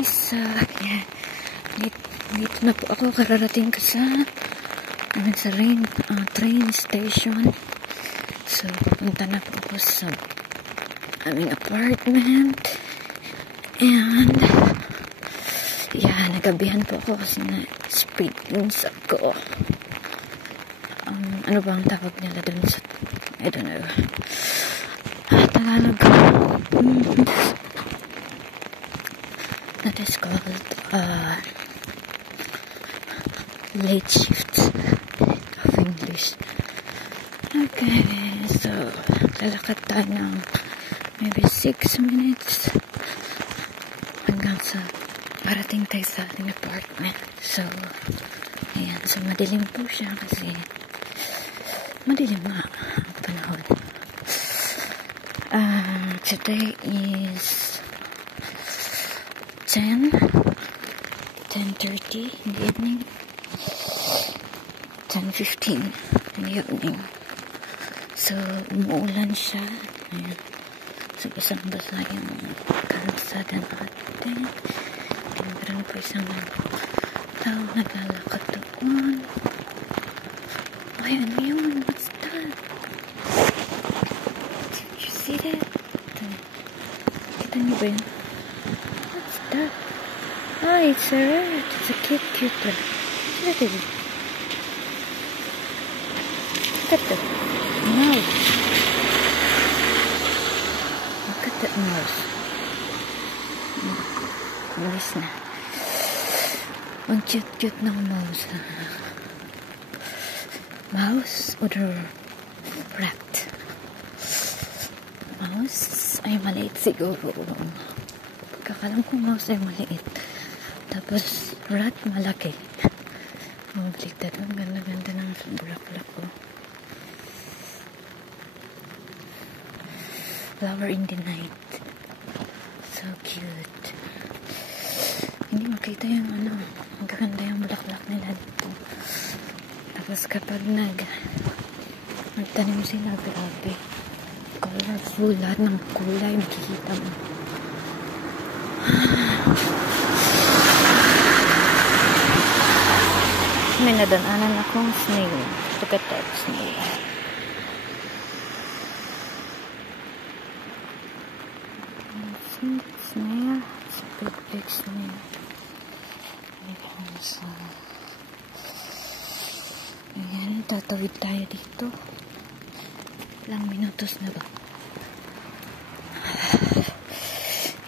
guys, yeah, dito na po ako, kararating ko sa train station. So papunta na po ako sa aming apartment, and yeah, nagabihan po ako kasi na speed dance ako. Ano ba ang tawag nila dun sa, I don't know, Tagalog. That is called late shift of English. Okay, so lalakad tayo ng maybe 6 minutes hanggang sa parating tayo sa ating apartment. So ayan, so madilim po siya kasi madilim nga ang panahon. Today is 10:30 in the evening, 10:15 in the evening. So umuulan siya. Ayan. So basang-basa yung kalsada natin. Meron po isang tao naglalakad doon. Ay, ano yun? What's that? Did you see that? Kita niyo ba yun? What's that? Ah, it's a rat. It's a cute rat. What is it? Look at that mouse. Look at that mouse. Malis na. Ang cute ng mouse. Mouse or rat? Mouse ay maliit siguro. Pagkakalam ko mouse ay maliit. Tapos rat malaki. Mabaligtad. Ang ganda-ganda ng bulaklak ko. Flower in the night. So cute. Hindi makita yung ano. Ang ganda yung bulaklak nila dito. Tapos kapag nagtanim sila, grabe. Colorful. Lahat ng kulay makikita mo. May nadaanan akong snail. Look at that snail. Snail. It's a big snail. Ayan, tatawid tayo dito. Ilang minutos na ba?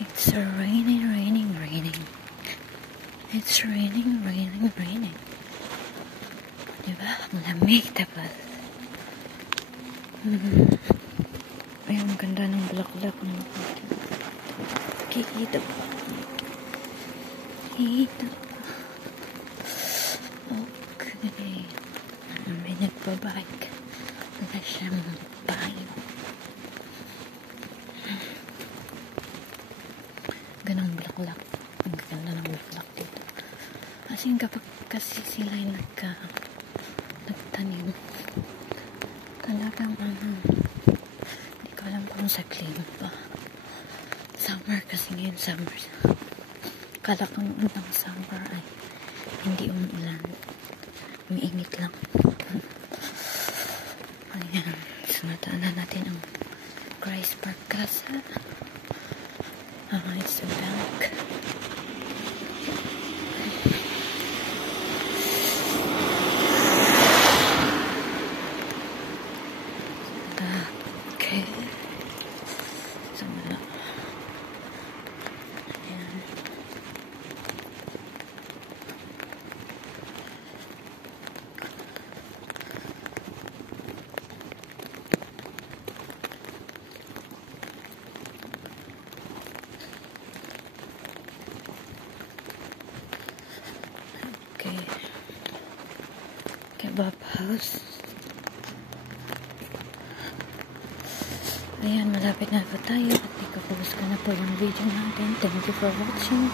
It's raining. It's raining. Diba? Ang lamig, tapos. Ay, ang ganda ng bulaklak. Kikita pa. Okay. May nagpabike. Wala siyang bayo. Ganang bulaklak. Ang ganda ng bulaklak dito. Kasi sila ay nagtanim. Talagang hindi ko alam kung sa klima pa. Summer kasi ngayon summer. Kala ko noon ng summer ay hindi umuulan. Umiinit lang. Ayan. So nataanan natin ang Grace Park Casa. It's a bank. Okay. So wala. Ayan. Kebab house. Ayan, malapit na po tayo at ikapost ko na po yung video natin. Thank you for watching.